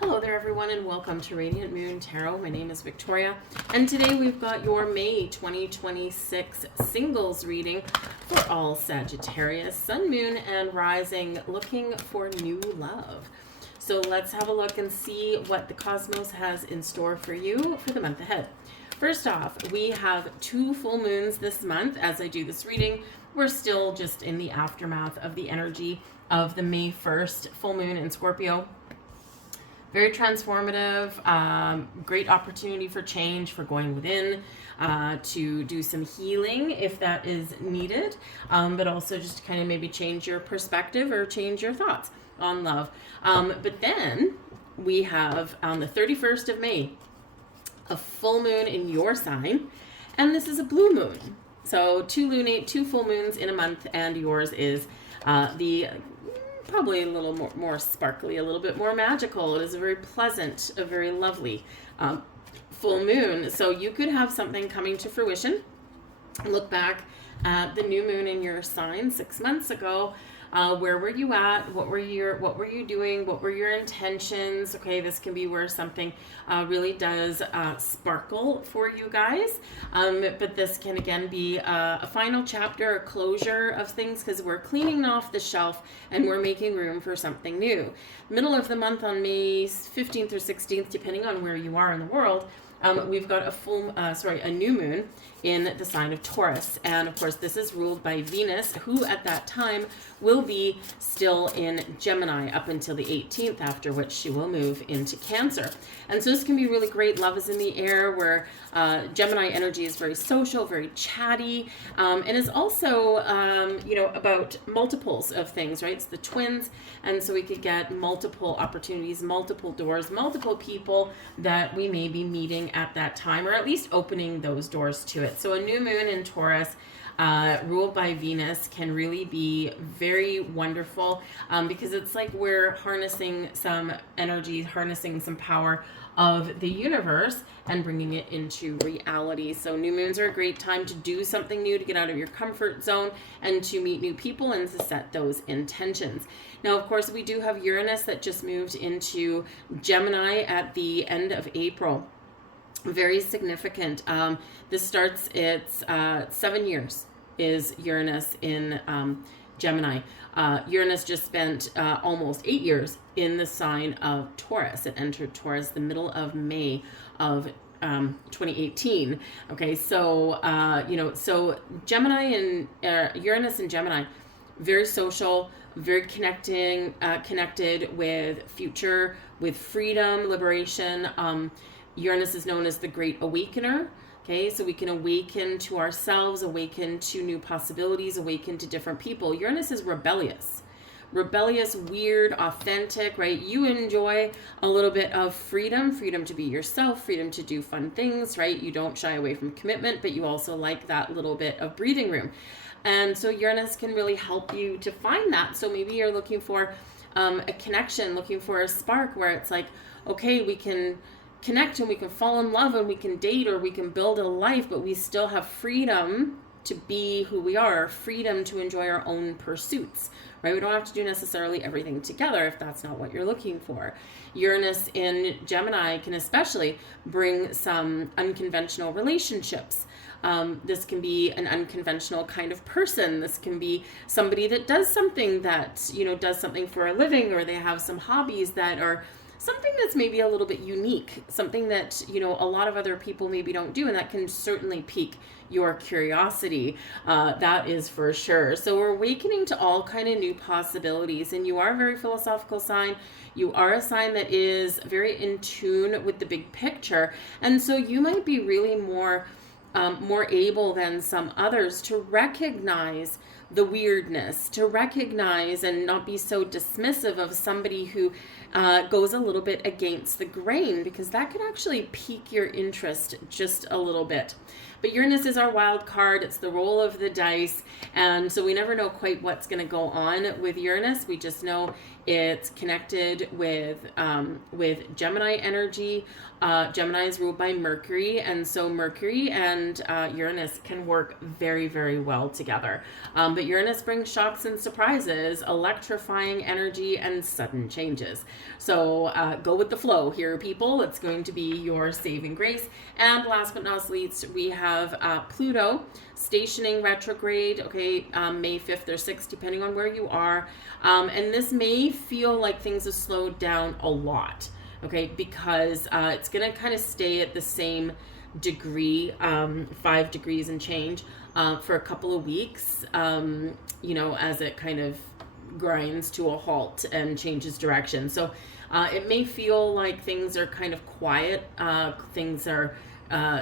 Hello there everyone and welcome to Radiant Moon Tarot. My name is Victoria and today we've got your May 2026 singles reading for all Sagittarius, Sun, Moon, and Rising looking for new love. So let's have a look and see what the cosmos has in store for you for the month ahead. First off, we have 2 full moons this month. As I do this reading, we're still just in the aftermath of the energy of the May 1st full moon in Scorpio. Very transformative, great opportunity for change, for going within, to do some healing if that is needed, but also just to kind of maybe change your perspective or change your thoughts on love. But then we have on the 31st of May, a full moon in your sign, and this is a blue moon. So 2 full moons in a month, and yours is the probably a little more sparkly, a little bit more magical. It is a very pleasant, a very lovely full moon. So you could have something coming to fruition. Look back at the new moon in your sign 6 months ago. Where were you at? What were you doing? What were your intentions? Okay, this can be where something really does sparkle for you guys. But this can again be a final chapter, a closure of things, because we're cleaning off the shelf and we're making room for something new. Middle of the month on May 15th or 16th, depending on where you are in the world, we've got a new moon in the sign of Taurus. And of course, this is ruled by Venus, who at that time will be still in Gemini up until the 18th, after which she will move into Cancer. And so this can be really great. Love is in the air, where Gemini energy is very social, very chatty, and is also, about multiples of things, right? It's the twins. And so we could get multiple opportunities, multiple doors, multiple people that we may be meeting at that time, or at least opening those doors to it. So a new moon in Taurus, ruled by Venus, can really be very wonderful, because it's like we're harnessing some energy, harnessing some power of the universe and bringing it into reality. So new moons are a great time to do something new, to get out of your comfort zone and to meet new people and to set those intentions. Now, of course, we do have Uranus that just moved into Gemini at the end of April. Very significant. This starts, it's 7 years is Uranus in Gemini. Uranus just spent almost 8 years in the sign of Taurus. It entered Taurus the middle of May of 2018. Okay, so so Gemini and Uranus and Gemini, very social, very connected with future, with freedom, liberation. Uranus is known as the Great Awakener. Okay, so we can awaken to ourselves, awaken to new possibilities, awaken to different people. Uranus is rebellious, weird, authentic, right? You enjoy a little bit of freedom to be yourself, freedom to do fun things, right? You don't shy away from commitment, but you also like that little bit of breathing room. And so Uranus can really help you to find that. So maybe you're looking for a connection, looking for a spark where it's like, okay, we can connect and we can fall in love and we can date or we can build a life, but we still have freedom to be who we are, freedom to enjoy our own pursuits, right? We don't have to do necessarily everything together if that's not what you're looking for. Uranus in Gemini can especially bring some unconventional relationships. This can be an unconventional kind of person. This can be somebody that does something that, does something for a living, or they have some hobbies that are something that's maybe a little bit unique, something that, a lot of other people maybe don't do, and that can certainly pique your curiosity. That is for sure. So we're awakening to all kind of new possibilities, and you are a very philosophical sign. You are a sign that is very in tune with the big picture, and so you might be really more able than some others to recognize the weirdness, to recognize and not be so dismissive of somebody who goes a little bit against the grain, because that could actually pique your interest just a little bit. But Uranus is our wild card. It's the roll of the dice. And so we never know quite what's going to go on with Uranus. We just know it's connected with Gemini energy. Gemini is ruled by Mercury, and so Mercury and Uranus can work very, very well together. But Uranus brings shocks and surprises, electrifying energy, and sudden changes. So go with the flow here, people. It's going to be your saving grace. And last but not least, we have Pluto stationing retrograde, okay, May 5th or 6th, depending on where you are. And this may feel like things have slowed down a lot, okay, because it's going to kind of stay at the same degree, 5 degrees and change, for a couple of weeks, you know, as it kind of grinds to a halt and changes direction. So it may feel like things are kind of quiet, things are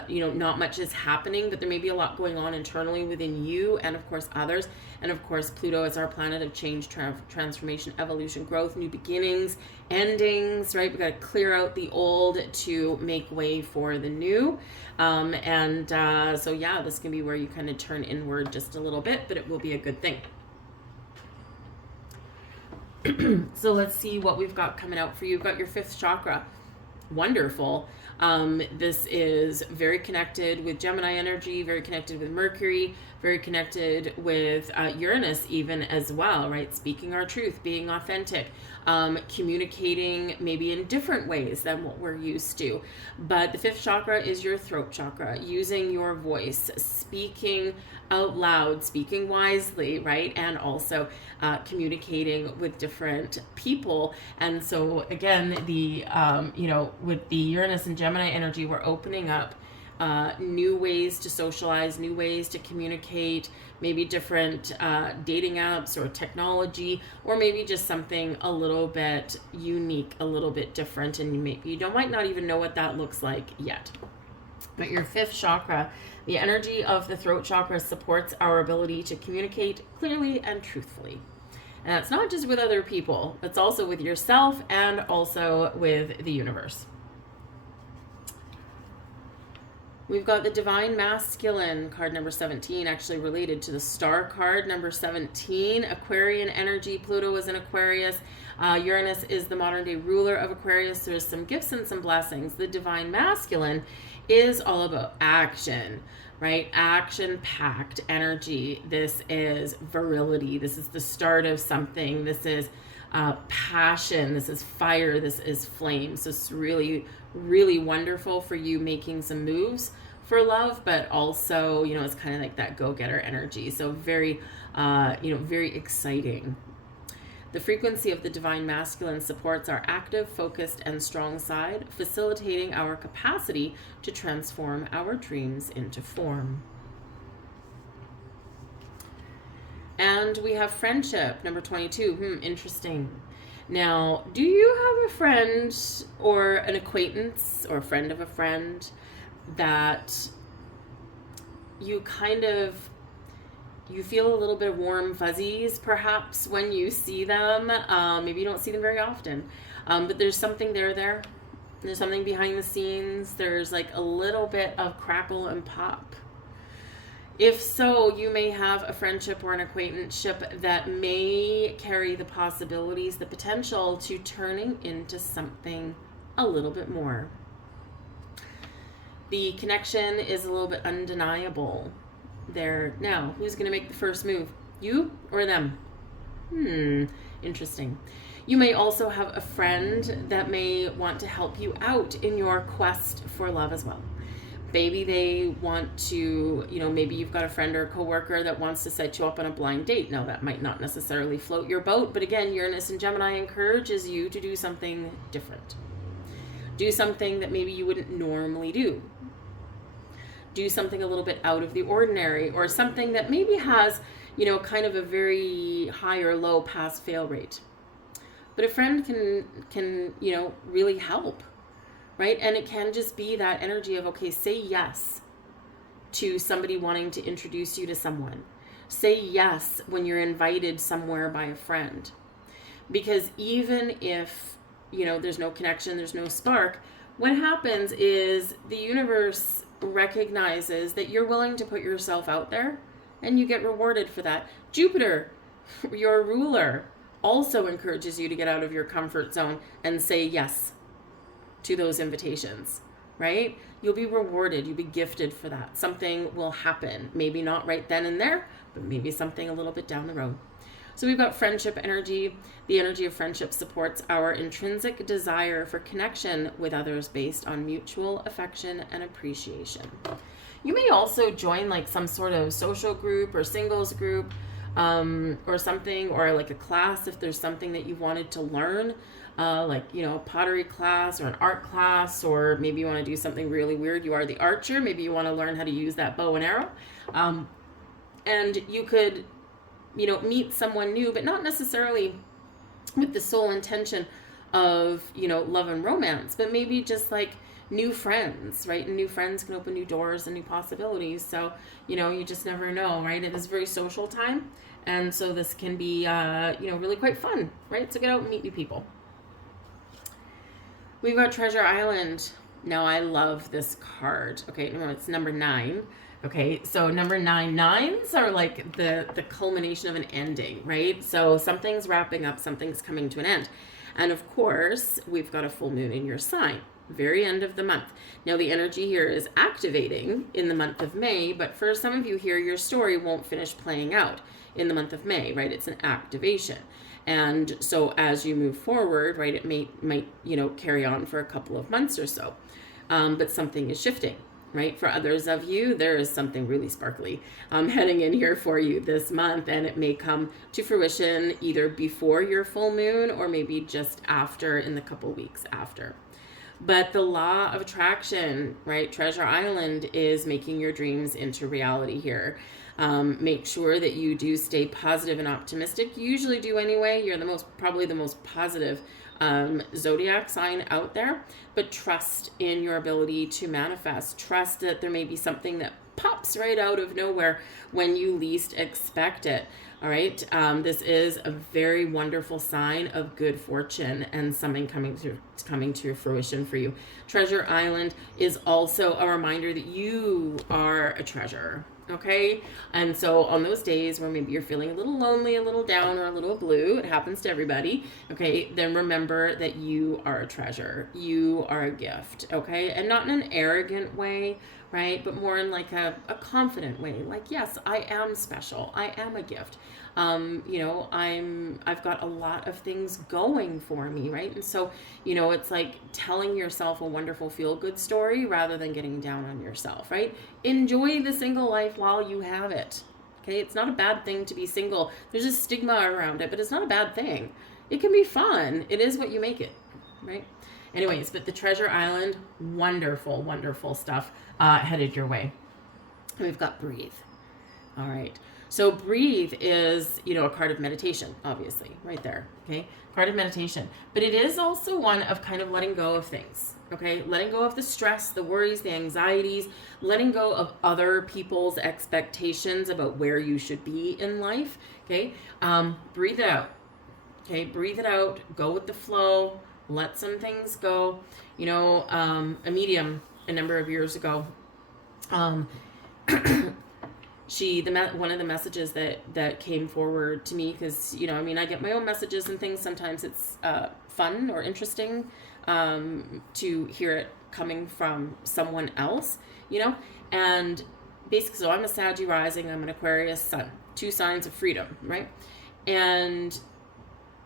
you know, not much is happening, but there may be a lot going on internally within you and of course others. And of course, Pluto is our planet of change, transformation, evolution, growth, new beginnings, endings, right? We've got to clear out the old to make way for the new. So yeah, this can be where you kind of turn inward just a little bit, but it will be a good thing. So let's see what we've got coming out for you. You've got your 5th chakra. Wonderful. This is very connected with Gemini energy, very connected with Mercury, very connected with Uranus even as well, right? Speaking our truth, being authentic, communicating maybe in different ways than what we're used to. But the 5th chakra is your throat chakra, using your voice, speaking out loud, speaking wisely, right? And also communicating with different people. And so again, the you know, with the Uranus and Gemini energy, we're opening up new ways to socialize, new ways to communicate, maybe different dating apps or technology, or maybe just something a little bit unique, a little bit different, and you might not even know what that looks like yet. But your 5th chakra, the energy of the throat chakra, supports our ability to communicate clearly and truthfully. And that's not just with other people, that's also with yourself and also with the universe. We've got the Divine Masculine, card number 17, actually related to the Star card, number 17. Aquarian energy. Pluto is in Aquarius. Uranus is the modern day ruler of Aquarius. There's some gifts and some blessings. The Divine Masculine is all about action, right? Action-packed energy. This is virility. This is the start of something. This is passion. This is fire. This is flame. So it's really, really wonderful for you making some moves for love, but also, you know, it's kind of like that go-getter energy. So very, you know, very exciting. The frequency of the Divine Masculine supports our active, focused, and strong side, facilitating our capacity to transform our dreams into form. And we have friendship, number 22. Interesting. Now, do you have a friend or an acquaintance or a friend of a friend that you kind of, you feel a little bit of warm fuzzies perhaps when you see them? Maybe you don't see them very often, but there's something there. There's something behind the scenes. There's like a little bit of crackle and pop. If so, you may have a friendship or an acquaintanceship that may carry the possibilities, the potential to turning into something a little bit more. The connection is a little bit undeniable there. Now, who's going to make the first move? You or them? Interesting. You may also have a friend that may want to help you out in your quest for love as well. Maybe they want to, you know, maybe you've got a friend or a coworker that wants to set you up on a blind date. Now, that might not necessarily float your boat, but again, Uranus and Gemini encourages you to do something different. Do something that maybe you wouldn't normally do. Do something a little bit out of the ordinary, or something that maybe has, you know, kind of a very high or low pass-fail rate. But a friend can, you know, really help. Right? And it can just be that energy of, okay, say yes to somebody wanting to introduce you to someone. Say yes when you're invited somewhere by a friend. Because even if, you know, there's no connection, there's no spark, what happens is the universe recognizes that you're willing to put yourself out there and you get rewarded for that. Jupiter, your ruler, also encourages you to get out of your comfort zone and say yes to those invitations, right? You'll be rewarded. You'll be gifted for that. Something will happen. Maybe not right then and there, but maybe something a little bit down the road. So we've got friendship energy. The energy of friendship supports our intrinsic desire for connection with others based on mutual affection and appreciation. You may also join like some sort of social group or singles group or something, or like a class if there's something that you wanted to learn, like, you know, a pottery class or an art class, or maybe you want to do something really weird. You are the archer. Maybe you want to learn how to use that bow and arrow. And you could, you know, meet someone new, but not necessarily with the sole intention of, you know, love and romance, but maybe just like new friends, right? And new friends can open new doors and new possibilities. So, you know, you just never know, right? It is very social time. And so this can be, you know, really quite fun, right? So get out and meet new people. We've got Treasure Island. Now I love this card. Okay, it's number 9. Okay, so number 9, nines are like the culmination of an ending, right? So something's wrapping up, something's coming to an end. And of course, we've got a full moon in your sign, very end of the month. Now the energy here is activating in the month of May, but for some of you here, your story won't finish playing out in the month of May, right? It's an activation. And so as you move forward, right, it might, you know, carry on for a couple of months or so. But something is shifting. Right? For others of you, there is something really sparkly heading in here for you this month, and it may come to fruition either before your full moon or maybe just after, in the couple weeks after. But the law of attraction, right? Treasure Island is making your dreams into reality here. Make sure that you do stay positive and optimistic. You usually do anyway. You're probably the most positive zodiac sign out there, but trust in your ability to manifest. Trust that there may be something that pops right out of nowhere when you least expect it. All right. This is a very wonderful sign of good fortune and something coming to fruition for you. Treasure Island is also a reminder that you are a treasure. Okay. And so on those days where maybe you're feeling a little lonely, a little down, or a little blue, it happens to everybody. Okay. Then remember that you are a treasure. You are a gift. Okay. And not in an arrogant way, right? But more in like a confident way. Like, yes, I am special. I am a gift. You know, I've got a lot of things going for me, right? And so, you know, it's like telling yourself a wonderful feel-good story rather than getting down on yourself, right? Enjoy the single life while you have it. Okay, it's not a bad thing to be single. There's a stigma around it, but it's not a bad thing. It can be fun. It is what you make it, right? Anyways, but the Treasure Island, wonderful, wonderful stuff headed your way. We've got Breathe. All right. So Breathe is, you know, a card of meditation, obviously, right there, okay? Card of meditation. But it is also one of kind of letting go of things, okay? Letting go of the stress, the worries, the anxieties, letting go of other people's expectations about where you should be in life, okay? Breathe it out, okay? Breathe it out, go with the flow, let some things go. You know, a medium a number of years ago, one of the messages that came forward to me, because, you know, I mean, I get my own messages and things. Sometimes it's fun or interesting to hear it coming from someone else, you know. And basically, so I'm a Sagittarius rising, I'm an Aquarius sun, 2 signs of freedom, right? And,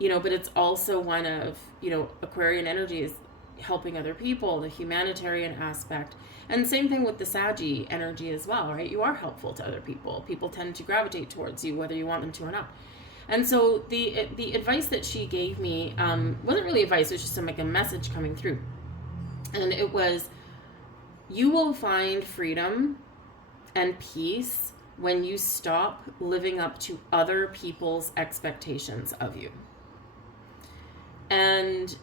you know, but it's also one of, you know, Aquarian energy is helping other people, the humanitarian aspect. And same thing with the Saggy energy as well, right? You are helpful to other people. People tend to gravitate towards you, whether you want them to or not. And so the advice that she gave me wasn't really advice, it was just like a message coming through. And it was, you will find freedom and peace when you stop living up to other people's expectations of you. And,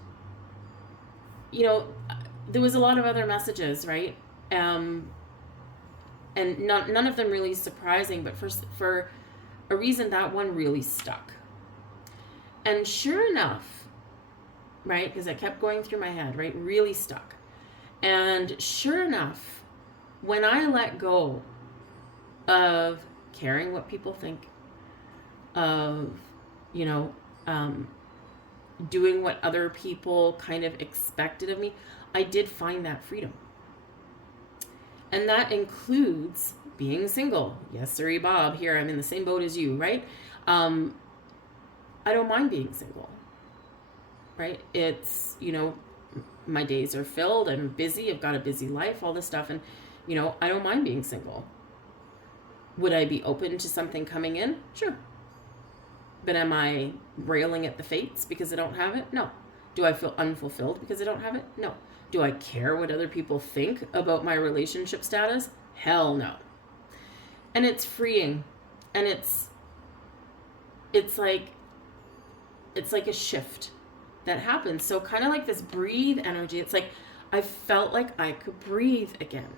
you know, there was a lot of other messages, right? And none of them really surprising, but for a reason, that one really stuck. And sure enough, right, because it kept going through my head, right, really stuck. And sure enough, when I let go of caring what people think, of, you know, doing what other people kind of expected of me, I did find that freedom. And that includes being single. Yes, sirree, Bob, here, I'm in the same boat as you, right? I don't mind being single, right? It's, you know, my days are filled, I'm busy, I've got a busy life, all this stuff, and, you know, I don't mind being single. Would I be open to something coming in? Sure. But am I railing at the fates because I don't have it? No. Do I feel unfulfilled because I don't have it? No. Do I care what other people think about my relationship status? Hell no. And it's freeing. And it's like a shift that happens. So kind of like this breathe energy. It's like I felt like I could breathe again,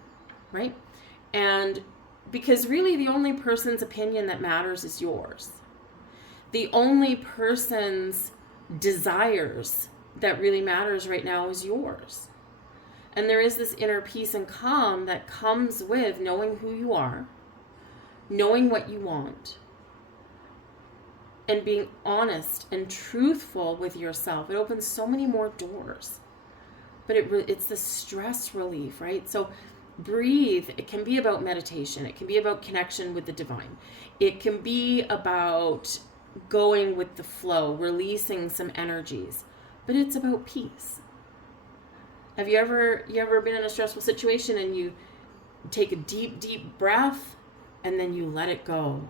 right? And because really the only person's opinion that matters is yours. The only person's desires that really matters right now is yours. And there is this inner peace and calm that comes with knowing who you are, knowing what you want, and being honest and truthful with yourself. It opens so many more doors. But it's the stress relief, right? So breathe. It can be about meditation. It can be about connection with the divine. It can be about going with the flow, releasing some energies. But it's about peace. Have you ever been in a stressful situation and you take a deep, deep breath and then you let it go?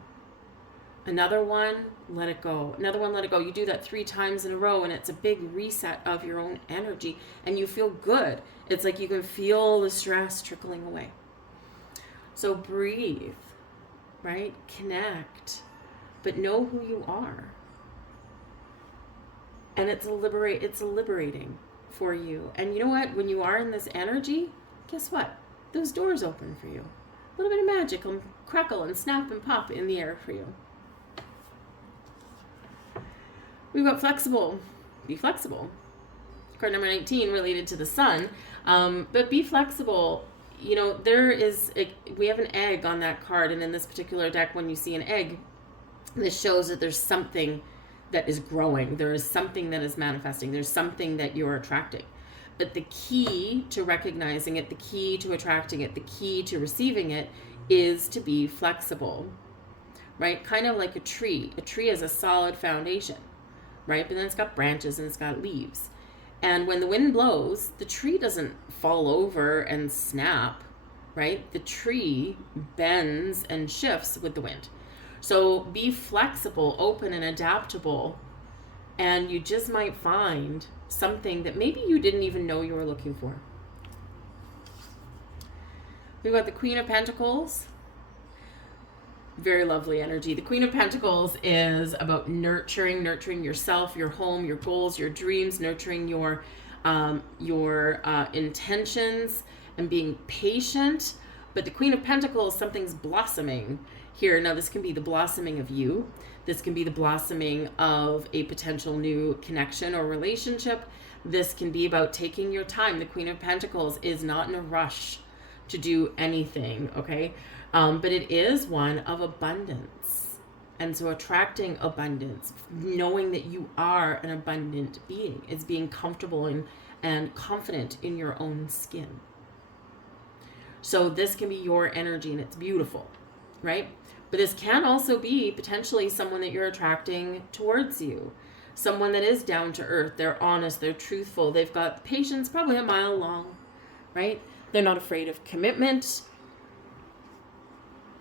Another one, let it go. Another one, let it go. You do that 3 times in a row and it's a big reset of your own energy and you feel good. It's like you can feel the stress trickling away. So breathe, right? Connect, but know who you are. And it's liberating for you. And you know what? When you are in this energy, guess what? Those doors open for you. A little bit of magic will crackle and snap and pop in the air for you. We've got flexible. Be flexible. Card number 19 related to the sun. But be flexible. You know, we have an egg on that card. And in this particular deck, when you see an egg, this shows that there's something that is growing. There is something that is manifesting. There's something that you're attracting. But the key to recognizing it, the key to attracting it, the key to receiving it is to be flexible, right? Kind of like a tree. A tree has a solid foundation, right? But then it's got branches and it's got leaves. And when the wind blows, the tree doesn't fall over and snap, right? The tree bends and shifts with the wind. So be flexible, open, and adaptable, and you just might find something that maybe you didn't even know you were looking for. We've got the Queen of Pentacles. Very lovely energy. The Queen of Pentacles is about nurturing yourself, your home, your goals, your dreams, nurturing your intentions, and being patient. But the Queen of Pentacles, something's blossoming here. Now, this can be the blossoming of you. This can be the blossoming of a potential new connection or relationship. This can be about taking your time. The Queen of Pentacles is not in a rush to do anything, okay? But it is one of abundance. And so attracting abundance, knowing that you are an abundant being, is being comfortable and confident in your own skin. So this can be your energy and it's beautiful, right? But this can also be potentially someone that you're attracting towards you. Someone that is down to earth. They're honest. They're truthful. They've got patience probably a mile long, right? They're not afraid of commitment.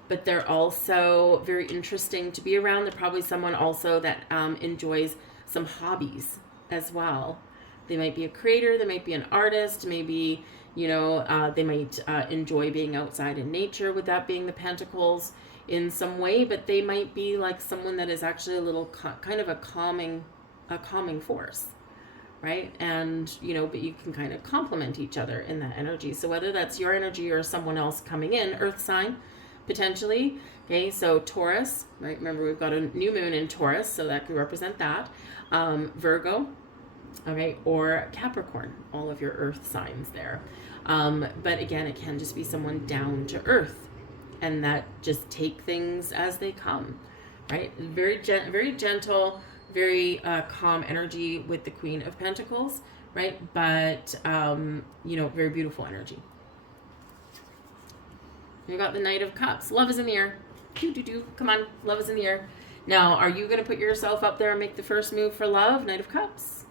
But they're also very interesting to be around. They're probably someone also that enjoys some hobbies as well. They might be a creator. They might be an artist. Maybe, you know, they might enjoy being outside in nature, with that being the Pentacles in some way. But they might be like someone that is actually a little kind of a calming force, right? And, you know, but you can kind of complement each other in that energy. So whether that's your energy or someone else coming in, earth sign, potentially. Okay, so Taurus, right? Remember, we've got a new moon in Taurus, so that could represent that. Virgo, Okay, or Capricorn, all of your earth signs there. But again, it can just be someone down to earth and that just take things as they come, right? Very gentle, very calm energy with the Queen of Pentacles, right? But, very beautiful energy. You got the Knight of Cups. Love is in the air. Come on, love is in the air. Now, are you going to put yourself up there and make the first move for love? Knight of Cups.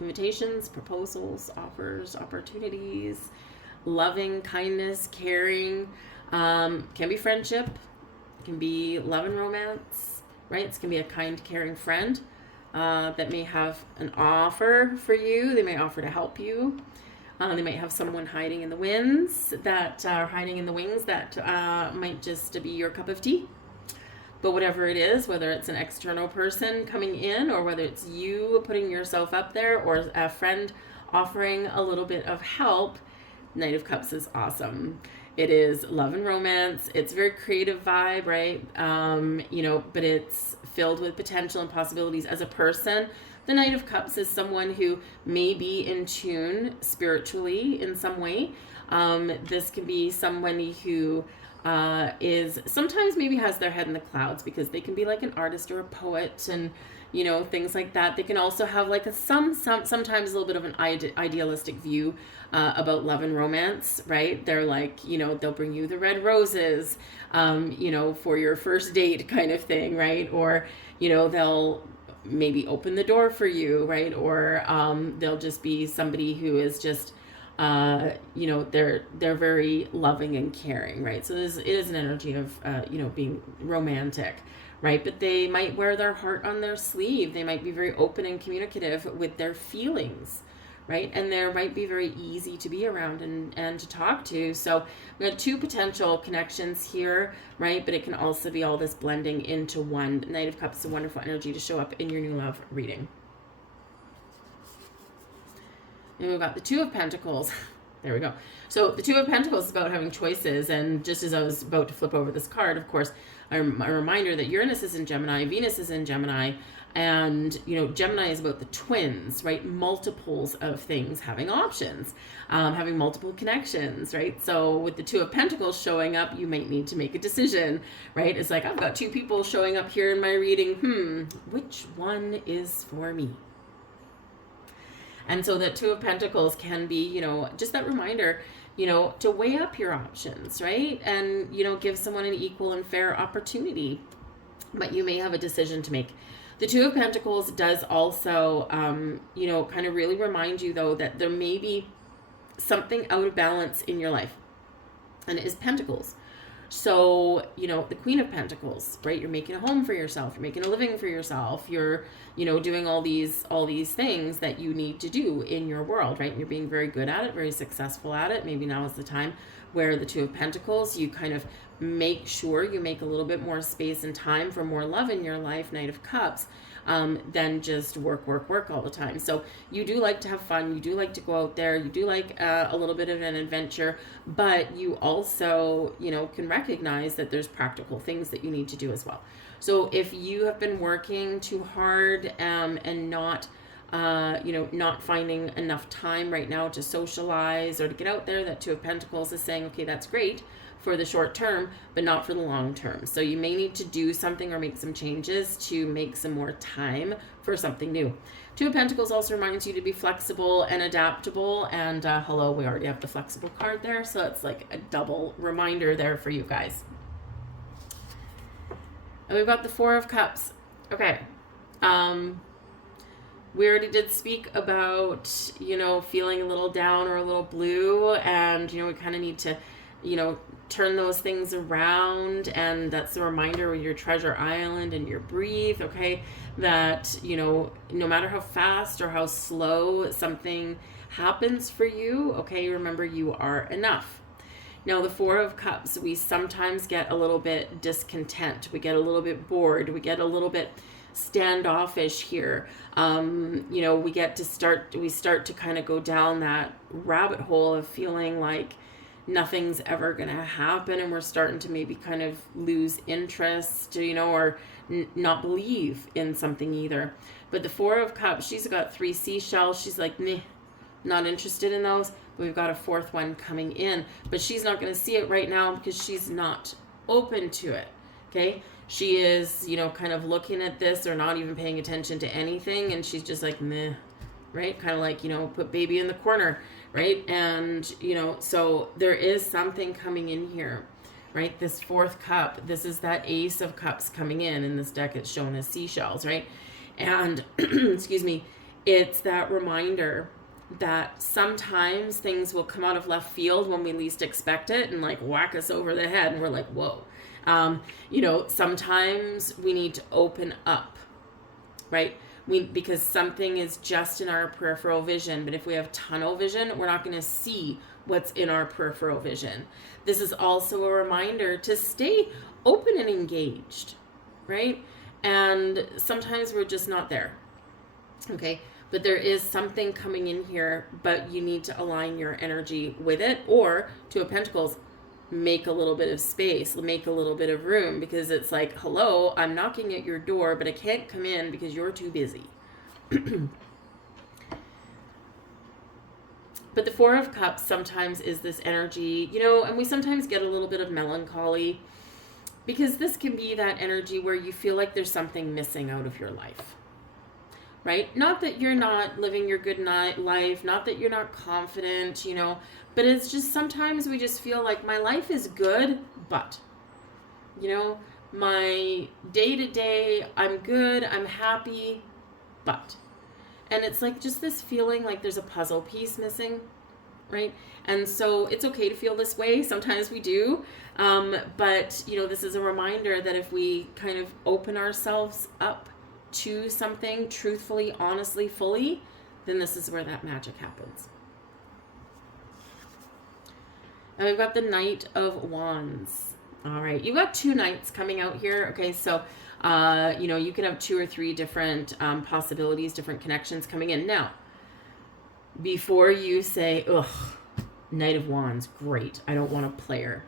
Invitations, proposals, offers, opportunities, loving, kindness, caring. Can be friendship. Can be love and romance, right? It's going to be a kind, caring friend that may have an offer for you. They may offer to help you. They might have someone hiding in the wings that might just be your cup of tea. But whatever it is, whether it's an external person coming in or whether it's you putting yourself up there or a friend offering a little bit of help, Knight of Cups is awesome. It is love and romance. It's a very creative vibe, right? But it's filled with potential and possibilities as a person. The Knight of Cups is someone who may be in tune spiritually in some way. This can be somebody who is sometimes maybe has their head in the clouds because they can be like an artist or a poet and things like that. They can also have like sometimes a little bit of an idealistic view about love and romance, right? They're like, they'll bring you the red roses, for your first date kind of thing, right? Or, they'll maybe open the door for you, right? Or they'll just be somebody who is just they're very loving and caring, right? So it is an energy of being romantic, right? But they might wear their heart on their sleeve. They might be very open and communicative with their feelings, right? And they might be very easy to be around and to talk to. So we have two potential connections here, right? But it can also be all this blending into one. Knight of Cups is a wonderful energy to show up in your new love reading. And we've got the Two of Pentacles. There we go. So the Two of Pentacles is about having choices. And just as I was about to flip over this card, of course, a reminder that Uranus is in Gemini, Venus is in Gemini, and, Gemini is about the twins, right? Multiples of things, having options, having multiple connections, right? So with the Two of Pentacles showing up, you might need to make a decision, right? It's like, I've got two people showing up here in my reading. Which one is for me? And so that Two of Pentacles can be, just that reminder, to weigh up your options, right? And, give someone an equal and fair opportunity. But you may have a decision to make. The Two of Pentacles does also, kind of really remind you, though, that there may be something out of balance in your life. And it is Pentacles. So, the Queen of Pentacles, right? You're making a home for yourself. You're making a living for yourself. You're, doing all these things that you need to do in your world, right? And you're being very good at it, very successful at it. Maybe now is the time where the Two of Pentacles, you kind of make sure you make a little bit more space and time for more love in your life, Knight of Cups, than just work all the time. So you do like to have fun. You do like to go out there. You do like a little bit of an adventure, but you also, can recognize that there's practical things that you need to do as well. So if you have been working too hard and not finding enough time right now to socialize or to get out there, that Two of Pentacles is saying, okay, that's great for the short term, but not for the long term. So you may need to do something or make some changes to make some more time for something new. Two of Pentacles also reminds you to be flexible and adaptable. And hello, we already have the flexible card there. So it's like a double reminder there for you guys. And we've got the Four of Cups. Okay. We already did speak about, feeling a little down or a little blue. And, we kind of need to, turn those things around. And that's a reminder with your treasure island and your breathe, okay, that, no matter how fast or how slow something happens for you, okay, remember you are enough. Now, the Four of Cups, we sometimes get a little bit discontent. We get a little bit bored. We get a little bit standoffish here. We start to kind of go down that rabbit hole of feeling like nothing's ever going to happen, and we're starting to maybe kind of lose interest, or not believe in something either. But the Four of Cups, she's got 3 seashells. She's like, nah, not interested in those. But we've got a 4th one coming in, but she's not going to see it right now because she's not open to it. Okay. She is, kind of looking at this or not even paying attention to anything. And she's just like, meh, right? Kind of like, put baby in the corner, right? And, so there is something coming in here, right? This 4th cup, this is that Ace of Cups coming in this deck. It's shown as seashells, right? And, excuse me, it's that reminder that sometimes things will come out of left field when we least expect it and like whack us over the head, and we're like, whoa. Sometimes we need to open up, right? Because something is just in our peripheral vision, but if we have tunnel vision, we're not going to see what's in our peripheral vision. This is also a reminder to stay open and engaged, right? And sometimes we're just not there, okay? But there is something coming in here, but you need to align your energy with it, or Two of Pentacles, make a little bit of space, make a little bit of room, because it's like, hello, I'm knocking at your door, but I can't come in because you're too busy. But the Four of Cups sometimes is this energy, and we sometimes get a little bit of melancholy, because this can be that energy where you feel like there's something missing out of your life. Right? Not that you're not living your good life, not that you're not confident, but it's just sometimes we just feel like my life is good, but, my day-to-day, I'm good, I'm happy, but. And it's like just this feeling like there's a puzzle piece missing, right? And so it's okay to feel this way. Sometimes we do. But, this is a reminder that if we kind of open ourselves up to something truthfully, honestly, fully, then this is where that magic happens. And we've got the Knight of Wands. All right, you've got 2 knights coming out here. Okay, so you can have 2 or 3 different possibilities, different connections coming in. Now, before you say, ugh, Knight of Wands, great, I don't want a player.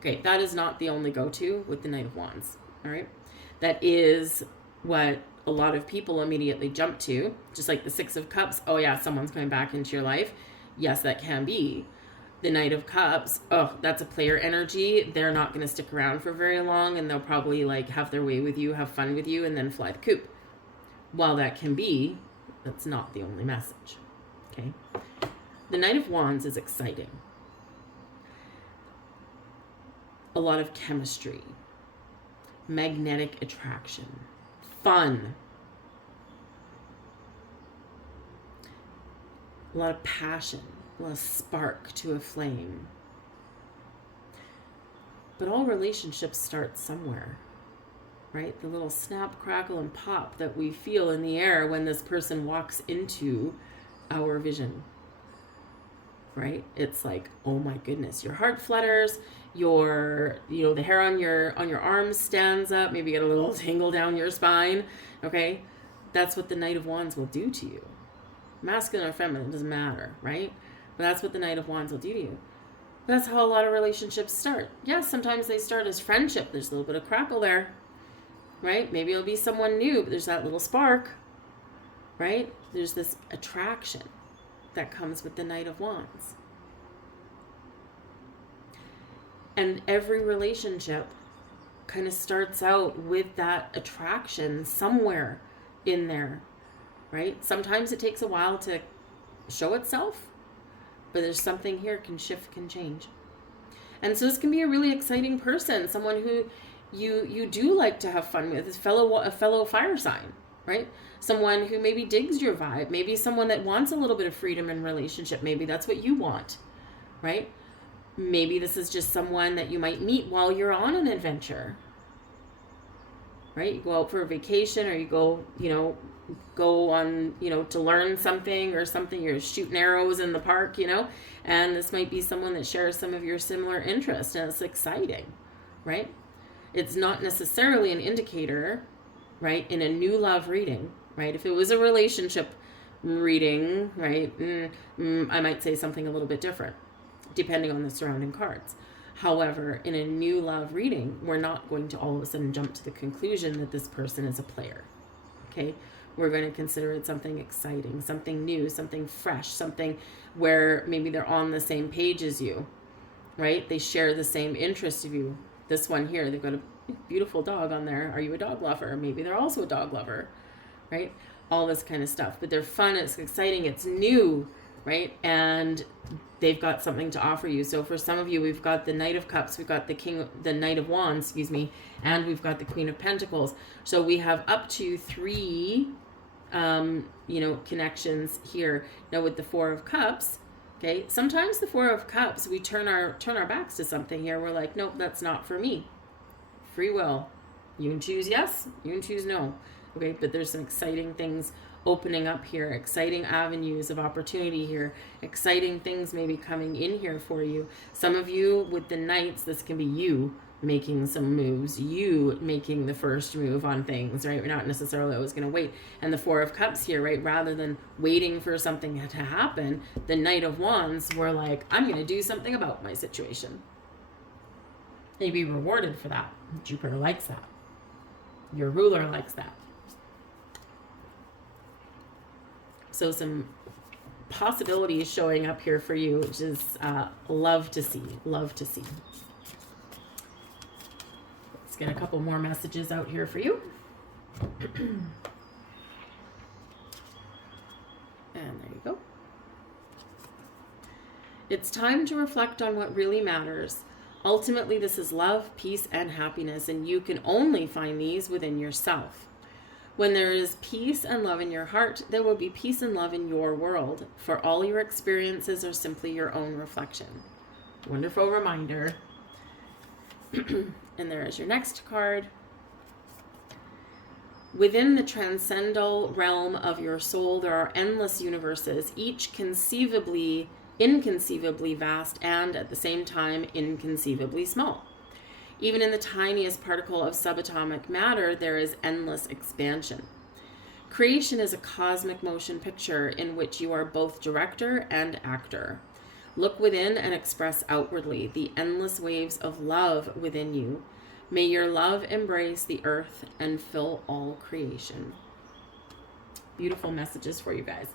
Okay, that is not the only go-to with the Knight of Wands. All right, that is what a lot of people immediately jump to, just like the 6 of Cups. Oh yeah, someone's coming back into your life. Yes, that can be. The Knight of Cups, oh, that's a player energy. They're not going to stick around for very long, and they'll probably like have their way with you, have fun with you, and then fly the coop. While that can be, that's not the only message. Okay. The Knight of Wands is exciting. A lot of chemistry, magnetic attraction, fun, a lot of passion, a lot of spark to a flame. But all relationships start somewhere, right? The little snap, crackle, and pop that we feel in the air when this person walks into our vision, right? It's like, oh my goodness, your heart flutters, the hair on your arms stands up, maybe you get a little tingle down your spine, okay? That's what the Knight of Wands will do to you. Masculine or feminine, doesn't matter, right? But that's what the Knight of Wands will do to you. That's how a lot of relationships start. Yes, sometimes they start as friendship. There's a little bit of crackle there, right? Maybe it'll be someone new, but there's that little spark, right? There's this attraction that comes with the Knight of Wands. And every relationship kind of starts out with that attraction somewhere in there, right? Sometimes it takes a while to show itself, but there's something here can shift, can change. And so this can be a really exciting person, someone who you do like to have fun with, a fellow fire sign, right? Someone who maybe digs your vibe, maybe someone that wants a little bit of freedom in relationship. Maybe that's what you want, right? Maybe this is just someone that you might meet while you're on an adventure, right? You go out for a vacation, or you go on, to learn something or something. You're shooting arrows in the park, and this might be someone that shares some of your similar interests, and it's exciting, right? It's not necessarily an indicator, right, in a new love reading, right? If it was a relationship reading, right, I might say something a little bit different. depending on the surrounding cards. However, in a new love reading, we're not going to all of a sudden jump to the conclusion that this person is a player. Okay? We're going to consider it something exciting, something new, something fresh, something where maybe they're on the same page as you, right? They share the same interest of you. This one here, they've got a beautiful dog on there. Are you a dog lover? Maybe they're also a dog lover, right? All this kind of stuff. But they're fun, it's exciting, it's new, right? And they've got something to offer you. So for some of you, we've got the Knight of Cups, we've got the Knight of Wands, and we've got the Queen of Pentacles. So we have up to 3 connections here. Now with the 4 of Cups, okay, sometimes the 4 of Cups, we turn our backs to something here. We're like, nope, that's not for me. Free will. You can choose yes, you can choose no. Okay, but there's some exciting things opening up here, exciting avenues of opportunity here, exciting things maybe coming in here for you. Some of you with the Knights, this can be you making some moves, you making the first move on things, right? We're not necessarily always going to wait. And the 4 of Cups here, right? Rather than waiting for something to happen, the Knight of Wands, we're like, I'm going to do something about my situation. And you'd be rewarded for that. Jupiter likes that. Your ruler likes that. So some possibilities showing up here for you, which is love to see. Let's get a couple more messages out here for you. And there you go. It's time to reflect on what really matters. Ultimately, this is love, peace, and happiness, and you can only find these within yourself. When there is peace and love in your heart, there will be peace and love in your world, for all your experiences are simply your own reflection. Wonderful reminder. And there is your next card. Within the transcendental realm of your soul, there are endless universes, each inconceivably vast and at the same time inconceivably small. Even in the tiniest particle of subatomic matter, there is endless expansion. Creation is a cosmic motion picture in which you are both director and actor. Look within and express outwardly the endless waves of love within you. May your love embrace the earth and fill all creation. Beautiful messages for you guys.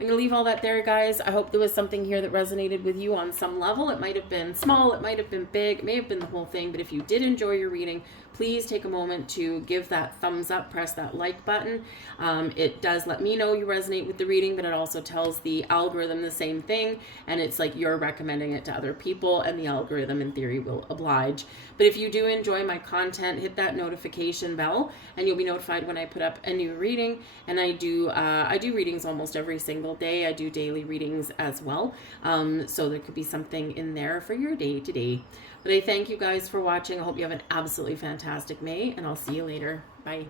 I'm going to leave all that there, guys. I hope there was something here that resonated with you on some level. It might have been small, it might have been big, it may have been the whole thing, but if you did enjoy your reading, please take a moment to give that thumbs up, press that like button. It does let me know you resonate with the reading, but it also tells the algorithm the same thing, and it's like you're recommending it to other people, and the algorithm in theory will oblige. But if you do enjoy my content, hit that notification bell, and you'll be notified when I put up a new reading. And I do readings almost every single day. I do daily readings as well, so there could be something in there for your day to day. But I thank you guys for watching. I hope you have an absolutely fantastic May, and I'll see you later. Bye.